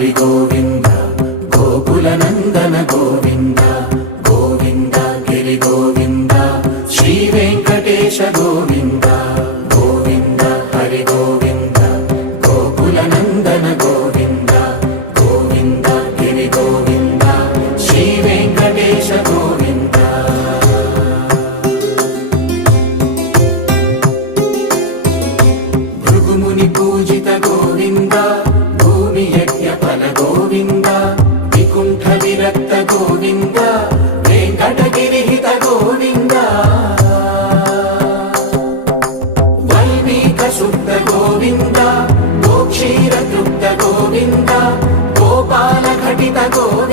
హరి గోవింద గోకుల నందన గోవింద గోవింద గిరి గోవింద శ్రీ వెంకటేశ గోవింద గోవింద హరి గోవింద గోకుల నందన గోవింద గోవింద గిరి గోవింద శ్రీ వెంకటేశ గోవింద భృగుముని పూజిత గోవింద భూమి యజ్ఞ ఫల గోవింద వికుంఠ విరక్త గోవింద వెంకటగిరిహిత గోవింద వైదిక శుద్ధ గోవింద గోక్షీర తృప్త గోవింద గోపాల ఘటిత గోవింద